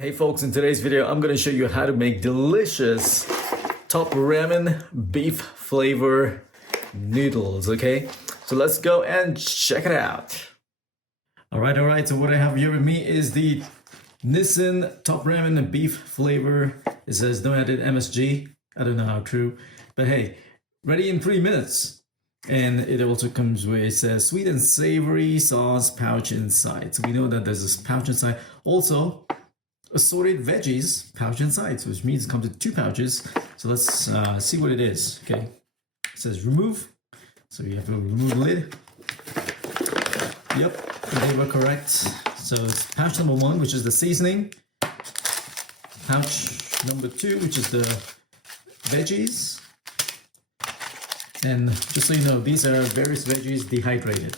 Hey folks, in today's video, I'm going to show you how to make delicious top ramen beef flavor noodles, okay? So let's go and check it out. All right. So what I have here with me is the Nissin top ramen beef flavor. It says no added MSG. I don't know how true, but hey, ready in 3 minutes. And it also comes with, it says sweet and savory sauce pouch inside. So we know that there's this pouch inside. Also, assorted veggies pouch inside, which means it comes in 2 pouches. So let's see what it is. Okay, it says remove, so you have to remove the lid. Yep, they were correct. So it's pouch number 1, which is the seasoning. Pouch number 2, which is the veggies. And just so you know, these are various veggies dehydrated.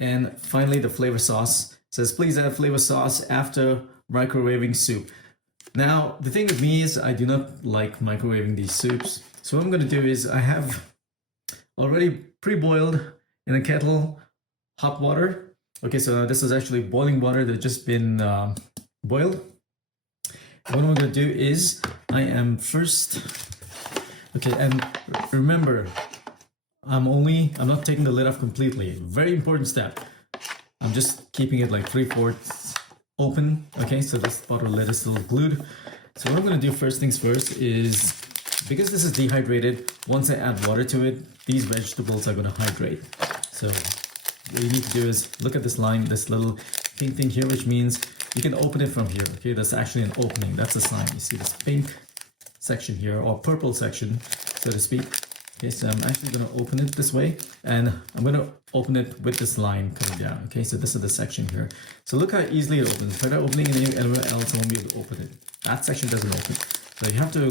And finally, the flavor sauce. Says please add flavor sauce after microwaving soup. Now the thing with me is I do not like microwaving these soups. So what I'm going to do is I have already pre-boiled in a kettle hot water. Okay, so this is actually boiling water that just been boiled. What I'm going to do is I am first, okay, and remember I'm not taking the lid off completely. Very important step. I'm just keeping it like 3/4 open. Okay, so this bottle lid is still glued. So what I'm going to do first things first is, because this is dehydrated, once I add water to it, these vegetables are going to hydrate. So what you need to do is look at this line, this little pink thing here, which means you can open it from here. Okay, that's actually an opening. That's a sign. You see this pink section here, or purple section, so to speak. Okay, so I'm actually going to open it this way, and I'm going to open it with this line coming down. Okay, so this is the section here. So look how easily it opens. If I try opening it anywhere else, I won't be able to open it. That section doesn't open. So you have to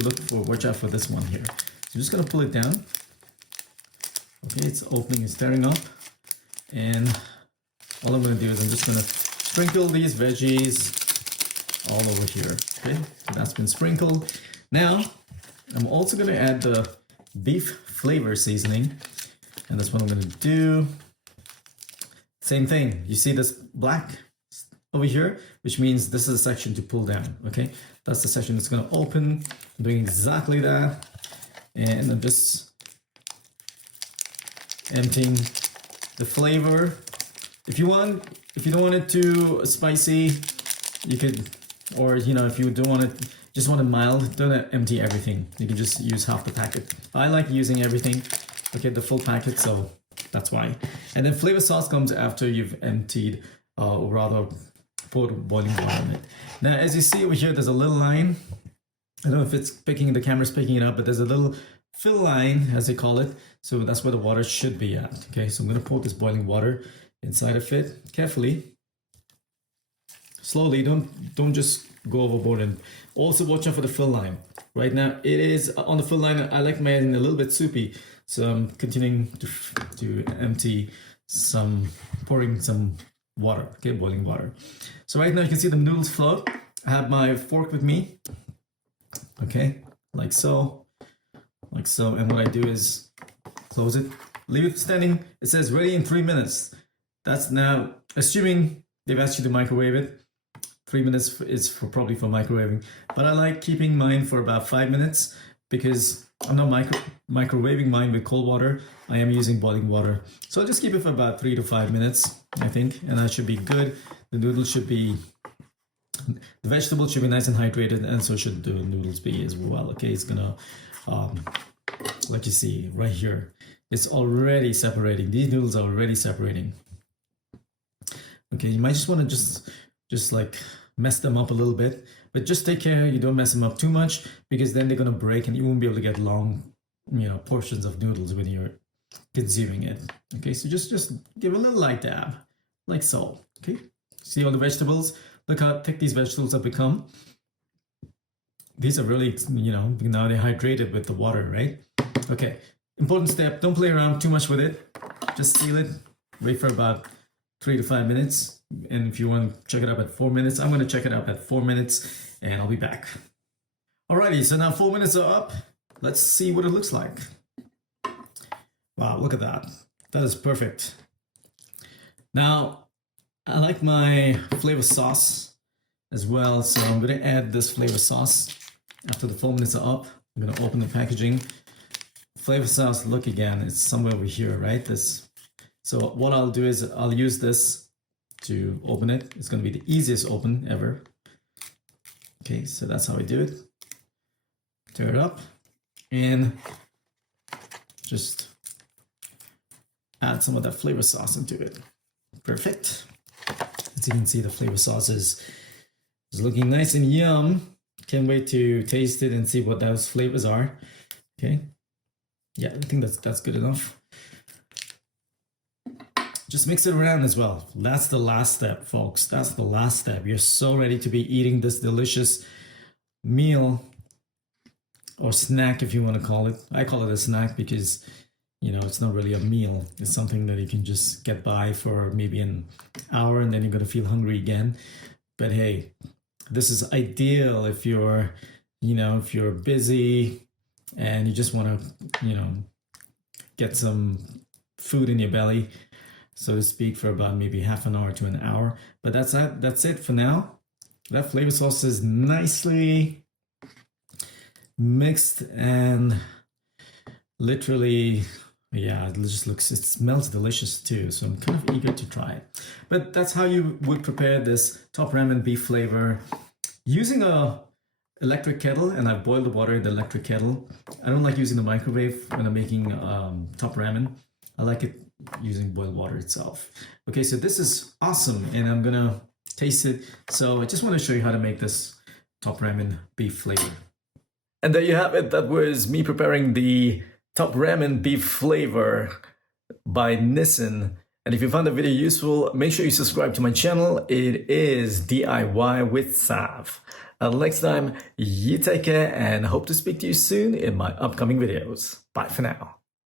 watch out for this one here. So I'm just going to pull it down. Okay, it's opening, it's tearing up. And all I'm going to do is I'm just going to sprinkle these veggies all over here. Okay, so that's been sprinkled. Now, I'm also going to add the beef flavor seasoning, and that's what I'm going to do. Same thing, you see this black over here, which means this is a section to pull down. Okay, that's the section that's going to open. I'm doing exactly that, and I'm just emptying the flavor. If you don't want it too spicy, you could, or if you don't want it, just want it mild, don't empty everything. You can just use half the packet. I like using everything, okay, the full packet, so that's why. And then flavor sauce comes after you've emptied, or rather poured boiling water on it. Now, as you see over here, there's a little line. I don't know if the camera's picking it up, but there's a little fill line, as they call it. So that's where the water should be at. Okay, so I'm gonna pour this boiling water inside of it carefully. Slowly, don't just go overboard, and also watch out for the fill line. Right now it is on the fill line. I like mine a little bit soupy, so I'm continuing to empty pouring some water, okay, boiling water. So right now you can see the noodles float. I have my fork with me, okay, like so, and what I do is close it, leave it standing. It says ready in 3 minutes. That's now assuming they've asked you to microwave it. 3 minutes is probably for microwaving, but I like keeping mine for about 5 minutes because I'm not microwaving mine with cold water. I am using boiling water. So I'll just keep it for about 3 to 5 minutes, I think, and that should be good. The noodles the vegetables should be nice and hydrated, and so should the noodles be as well. Okay, it's gonna, like you see right here, it's already separating. These noodles are already separating. Okay, you might just want to just like mess them up a little bit, but just take care you don't mess them up too much, because then they're going to break and you won't be able to get long portions of noodles when you're consuming it. Okay, so just give a little light dab like so. Okay, see all the vegetables, look how thick these vegetables have become. These are really, now they're hydrated with the water, right? Okay, important step, don't play around too much with it. Just seal it, wait for about 3 to 5 minutes. And if you want to check it up at 4 minutes, I'm going to check it up at 4 minutes, and I'll be back. Alrighty, so now 4 minutes are up. Let's see what it looks like. Wow, look at that. That is perfect. Now, I like my flavor sauce as well. So I'm going to add this flavor sauce after the 4 minutes are up. I'm going to open the packaging. Flavor sauce, look again, it's somewhere over here, right? So what I'll do is I'll use this to open it. It's going to be the easiest open ever. Okay, so that's how I do it. Tear it up and just add some of that flavor sauce into it. Perfect. As you can see, the flavor sauce is looking nice and yum. Can't wait to taste it and see what those flavors are. Okay. Yeah, I think that's good enough. Just mix it around as well. That's the last step, folks. That's the last step. You're so ready to be eating this delicious meal or snack, if you want to call it. I call it a snack because, you know, it's not really a meal. It's something that you can just get by for maybe an hour and then you're going to feel hungry again. But hey, this is ideal if you're, you know, if you're busy and you just want to, you know, get some food in your belly, so to speak, for about maybe half an hour to an hour. But that's it for now. That flavor sauce is nicely mixed and literally, yeah, it just looks, it smells delicious too. So I'm kind of eager to try it. But that's how you would prepare this top ramen beef flavor using a electric kettle. And I've boiled the water in the electric kettle. I don't like using the microwave when I'm making top ramen. I like it using boiled water itself. Okay, so this is awesome and I'm gonna taste it. So I just want to show you how to make this top ramen beef flavor. And there you have it. That was me preparing the top ramen beef flavor by Nissin. And if you found the video useful, make sure you subscribe to my channel. It is DIY with Sav. Until next time, you take care and hope to speak to you soon in my upcoming videos. Bye for now.